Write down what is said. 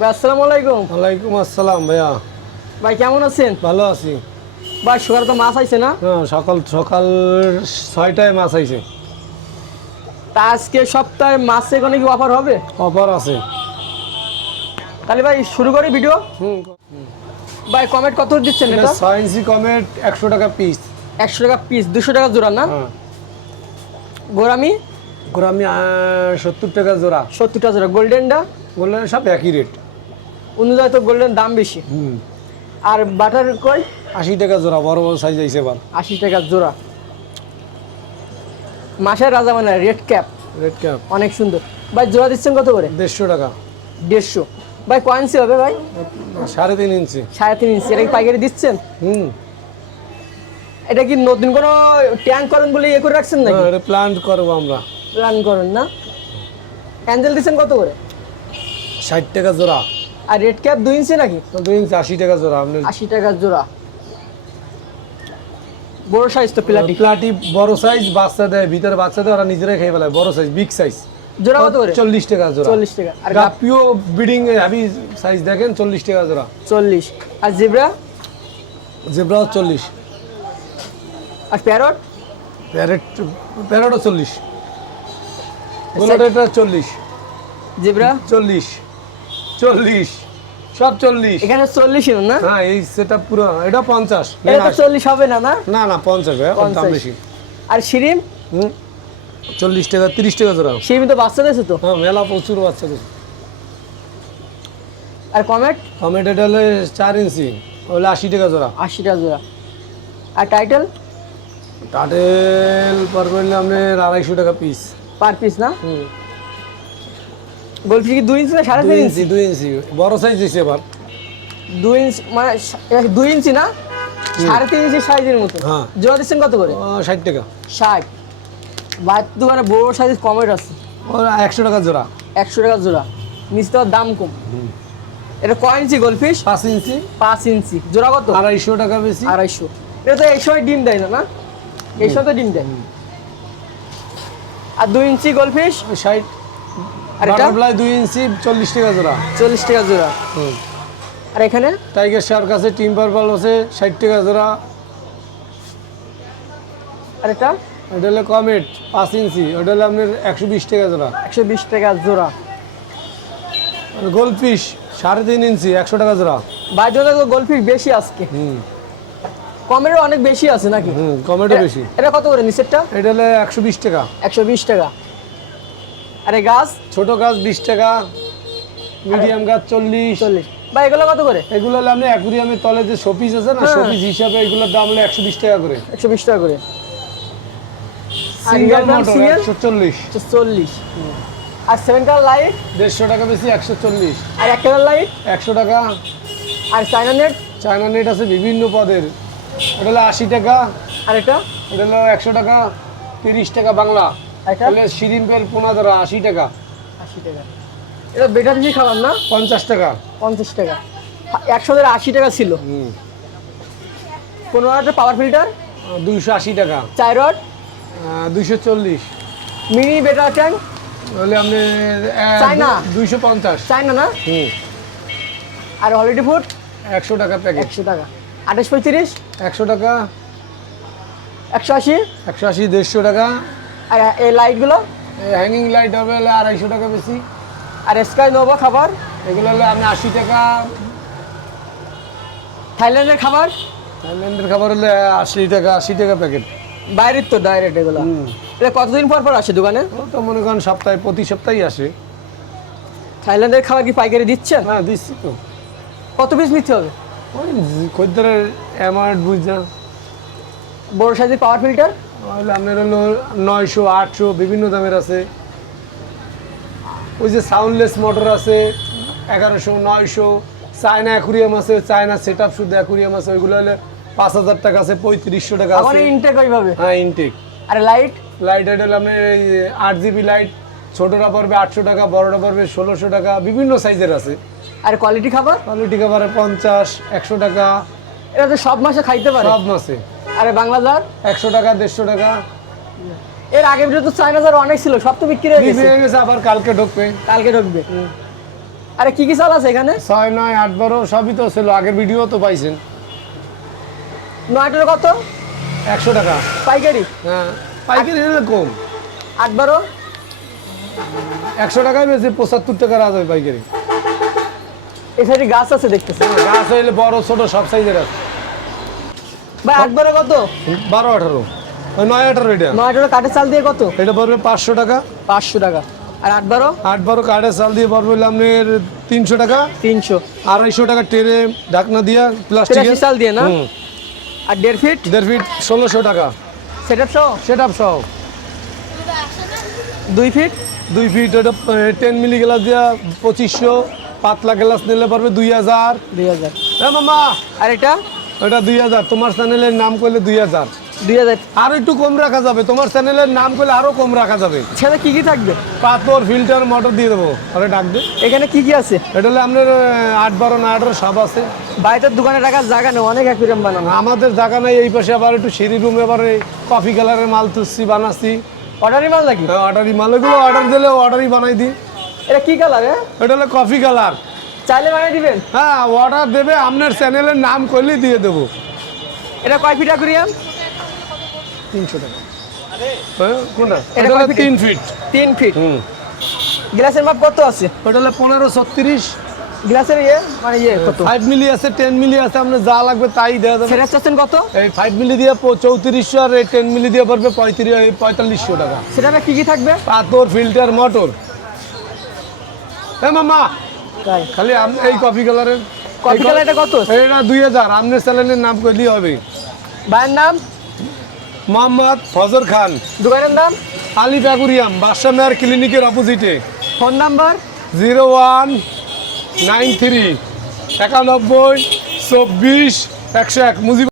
ভাই আসসালামু আলাইকুম। ওয়ালাইকুম আসসালাম ভাইয়া। ভাই কেমন আছেন? ভালো আছি। ভাই সকালে তো মাছ আইছে না? হ্যাঁ, সকাল সকাল 6টায় মাছ আইছে। তা আজকে সপ্তাহে মাছে কোনো কি অফার হবে? অফার আছে। তাহলে ভাই শুরু করি ভিডিও। হুম। ভাই কমেন্ট কত দিচ্ছেন এটা এটা? 6 ইঞ্চি কমেট 100 টাকা পিস। 100 টাকা পিস, 200 টাকা জোড়া না? হ্যাঁ। গোরামি গোরামি 70 টাকা জোড়া। 70 টাকা জোড়া। গোল্ডেনটা বললেন সব একই রেট। অনুযায়ী তো গোল্ডেন দাম বেশি। হুম। আর বাটার কই 80 টাকা জোড়া, বড় বড় সাইজ আইছে এবার। 80 টাকা জোড়া। মাছের রাজা মানে রেড ক্যাপ, রেড ক্যাপ অনেক সুন্দর। ভাই জোড়া দিচ্ছেন কত করে? 150 টাকা। 150। ভাই কয় ইঞ্চি হবে ভাই? 3.5 ইঞ্চি। 3.5 ইঞ্চি। এটা কি পাইকারি দিচ্ছেন? হুম। এটা কি নতুন কোনো ট্যাঙ্ক করেন বলে ইয়ে করে রাখছেন নাকি? এটা প্ল্যান্ট করবো আমরা। প্ল্যান করেন না? অ্যাঞ্জেল দিচ্ছেন কত করে? 60 টাকা জোড়া। আর রেড ক্যাপ 2 ইঞ্চি নাকি? 2 ইঞ্চি 80 টাকা জোড়া। আপনি 80 টাকা জোড়া। বড় সাইজ তো প্লাটি। প্লাটি বড় সাইজ, বাচ্চা দেয়, ভিতরে বাচ্চা দেয়, ওরা নিজেরাই খেয়ে ফেলায়। বড় সাইজ, বিগ সাইজ। জোড়া কত করে? 40 টাকা জোড়া। 40 টাকা। আর গাপ্পিও ব্রিডিং হেভি সাইজ দেখেন, 40 টাকা জোড়া। 40। আর জিব্রা? জেব্রা 40। আর প্যারট? প্যারটও 40। গোলাটেটা 40। জিব্রা? 40 সব 40। এখানে 40 ছিল না? হ্যাঁ, এই সেটআপ পুরো এটা 50। এটা তো 40 হবে না না? না না 50 ভাই, ওর দাম 50 বেশি। আর শিরিম? 40 টাকা 30 টাকা জোড়া। শিরিম তো বাচ্চা দিয়েছে তো। হ্যাঁ, মেলা প্রচুর বাচ্চা দিচ্ছে। আর কমেট? কমেট এটা হলে 4 ইঞ্চি, হলে 80 টাকা জোড়া। 80 টাকা জোড়া। আর টাইটেল? টাটেল পারবেন আপনার 250 টাকা পিস। পার পিস না? গোলফি কি 2 ইঞ্চি না 3.5 ইঞ্চি? 2 ইঞ্চি বড় সাইজ দিছে এবার। 2 ইঞ্চি মানে 2 ইঞ্চি না? 3.5 ইঞ্চি সাইজের মতো। হ্যাঁ। জোড়া দিচ্ছেন কত করে? 60 টাকা। 60। ভাই দোকানে বড় সাইজ কমেট আছে। ওর 100 টাকা জোড়া। 100 টাকা জোড়া। নিচে তো দাম কম। এটা কয় ইঞ্চি গোলফিশ? 5 ইঞ্চি 5 ইঞ্চি। জোড়া কত? 250 টাকা বেশি। 250। এটা তো এই সময় ডিম দেয় না না? এই সময় তো ডিম দেয়। আর 2 ইঞ্চি গোলফিশ 60। আর এটা? বাটারফ্লাই 2 ইঞ্চি 40 টাকা জোড়া। 40 টাকা জোড়া। আর এখানে? টাইগার শার্ক আছে, টিম পার্পল আছে 60 টাকা জোড়া। আর এটা? এটা হলো কমেট 5 ইঞ্চি, ওটা হলো আপনার 120 টাকা জোড়া। 120 টাকা জোড়া। আর গোল্ডফিশ 3.5 ইঞ্চি 100 টাকা জোড়া। বাইরে তো গোলফিশ বেশি আজকে। কমেরও অনেক বেশি আছে নাকি? কমেটও বেশি। এটা কত করে নিচেরটা? এটা হলো 120 টাকা। 120 টাকা। আরে গাছ? ছোট গাছ 20 টাকা, মিডিয়াম গাছ 40। 40। ভাই এগুলো কত করে? এগুলো হলো আপনি অ্যাকুরিয়ামের তলে যে শোপিস আছে না, হ্যাঁ। শোপিস হিসাবে এগুলোর দাম হলো 120 টাকা করে। 120 টাকা করে। আর সিঙ্গেল ইয়ারড্রাম মোটর সিঙ্গেল? 140। 40। আর 7 কালার লাইট? 150 টাকা বেশি 140। আর 1 কালার লাইট? 100 টাকা। আর চায়না নেট? চায়না নেট আছে বিভিন্ন পদের, ওটা হলো 80 টাকা। আর এটা? এটা হলো 100 টাকা। 30 টাকা বাংলা। এটা? তাহলে শিরিম্পের পোনা ধরা 80 টাকা। 80 টাকা। এটা বেটা দিয়ে খাবার না? 50 টাকা। 50 টাকা। 100 এর 80 টাকা ছিল। 15 পাওয়ার ফিল্টার? 280 টাকা। 4 রড? 240। মিনি বেটা ট্যাঙ্ক? তাহলে আপনি চায়না? 250। চায়না না? আর হলিডে ফুড? 100 টাকা প্যাকেট। 100 টাকা। 28 35? 100 টাকা। 180? 180 150 টাকা। আর এই লাইটগুলো? হ্যাঙ্গিং লাইট হবে হলে 250 টাকা বেশি। আর স্কাই নোভা খাবার? এগুলো হলে আপনি 80 টাকা। থাইল্যান্ডের খাবার? থাইল্যান্ডের খাবার হলে 80 টাকা। 80 টাকা প্যাকেট। বাইরের তো ডাইরেক্ট এগুলো। এটা কতদিন পর পর আসে দোকানে? ও তো মনে করেন সপ্তাহে, প্রতি সপ্তাহেই আসে। থাইল্যান্ডের খাবার কি পাইকারি দিচ্ছেন? হ্যাঁ, দিচ্ছি তো। কত পিস নিতে হবে? ওই খদ্দারের অ্যামাউন্ট বুঝা। বড় সাইজের পাওয়ার ফিল্টার? তাহলে আপনার হলো 900 800 বিভিন্ন দামের আছে। ওই যে সাউন্ডলেস মোটর আছে 1100 900। চায়না অ্যাকুরিয়াম আছে, চায়না সেট আপ শুধু অ্যাকুরিয়াম আছে, ওইগুলো হলে 5000 টাকা আছে, 3500 টাকা আমার আছে। ইনটেক ওইভাবে? হ্যাঁ, ইনটেক। আর লাইট? লাইট হলে আপনার 8 জিবি লাইট, ছোটটা পড়বে 800 টাকা, বড়টা পড়বে 1600 টাকা, বিভিন্ন সাইজের আছে। আর কোয়ালিটি খাবার? কোয়ালিটি খাবারে 50 100 টাকা। এটা তো সব মাসে খাইতে পারে? সব মাসে। আরে বাংলা জার? 100 টাকা 150 টাকা। এর আগে ভিডিও তো চায়না জার অনেক ছিল, সব তো বিক্রি হয়ে গেছে। আবার কালকে ঢুকবে। কালকে ঢুকবে। আরে কি কি চাল আছে এখানে? 6, 9, 8, 12 সবই তো ছিল, আগের ভিডিও তো পাইছেন। 9-12 কত? 100 টাকা। পাইকারি? হ্যাঁ, পাইকারি নিলে কম। 8-12? 100 টাকায় বেশি, 75 টাকা রাজ হয় পাইকারি। এই সাইডে গাছ আছে দেখতেছি। গাছ হইলে বড় ছোট সব সাইজের আছে। ভাই 8-12 কত? 12, 18, ওই 9, 18 এটা। 9-12 কাঠের চাল দিয়ে কত? এটা পড়বে 500 টাকা। 500 টাকা। আর 8-12? 8-12 কাঠের চাল দিয়ে পড়বে হলো আপনার 300 টাকা। 300। 250 টাকা টেরে ঢাকনা দিয়া প্লাস্টিকের। 83 চাল দিয়ে না? হুম। আর 1.5 ফিট? 1.5 ফিট 1600 টাকা। সেটআপ সহ? সেটআপ সহ। 2 ফিট? 2 ফিট এটা 10 মিলি গ্লাস দিয়া 2500, পাতলা গ্লাস নিলে পারবে 2000। 2000। হ্যাঁ মামা, আর এটা? এটা 2000। তোমার চ্যানেলের নাম করলে 2000। 2000। আর একটু কম রাখা যাবে, তোমার চ্যানেলের নাম করলে আরো কম রাখা যাবে। সেটা কি কি থাকবে? পাথর, ফিল্টার, মোটর দিয়ে দেবো। আরে ডাক দে। এখানে কি কি আছে? এটা হলে আপনার 8-12, 9-18 সব আছে। বাইরের দোকানে রাখার জায়গা নেই, অনেক অ্যাকুরিয়াম বানানো। আমাদের জায়গা নাই, এই পাশে আবার একটু সিঁড়ি রুম, এবারে কফি কালারের মাল তুলছি, বানাচ্ছি। অর্ডারি মাল নাকি? অর্ডারি মাল, এগুলো অর্ডার দিলে অর্ডারই বানাই দিই। এটা কি কালার? এটা হলো কফি কালার। চাইলে বানিয়ে দিবেন? হ্যাঁ, অর্ডার দেবে, আপনার চ্যানেলের নাম করলেই দিয়ে দেবো। এটা কয় ফিট অ্যাকুরিয়াম? 300 টাকা। হ্যাঁ, কোনটা? এটা এটা কয় হলো ফিট? 3 ফিট। 3 ফিট। গ্লাসের মাপ কত আছে? ওটা হলো 1536। গ্লাসের মানে কত? 5 মিলি আছে, 10 মিলি আছে, আপনার যা লাগবে তাই দেওয়া যাবে। সেটা চাচ্ছেন কত? এই 5 মিলি দিয়ে 3400, আর এই 10 মিলি দিয়ে পড়বে 4500 টাকা। সেটা কি কি থাকবে? পাথর, ফিল্টার, মোটর। হ্যাঁ মামা, তাই খালি এই কফি কালারের। কফি কালার এটা কত? এটা 2000। আপনার চ্যানেলের নাম করলেই হবে। ভাইয়ের নাম? মোহাম্মদ ফজর খান। দোকানের নাম? আলিফ অ্যাকুরিয়াম, বাদশা মেয়ার ক্লিনিকের অপোজিটে। Phone number? 0193 91 24 101 মুজিব।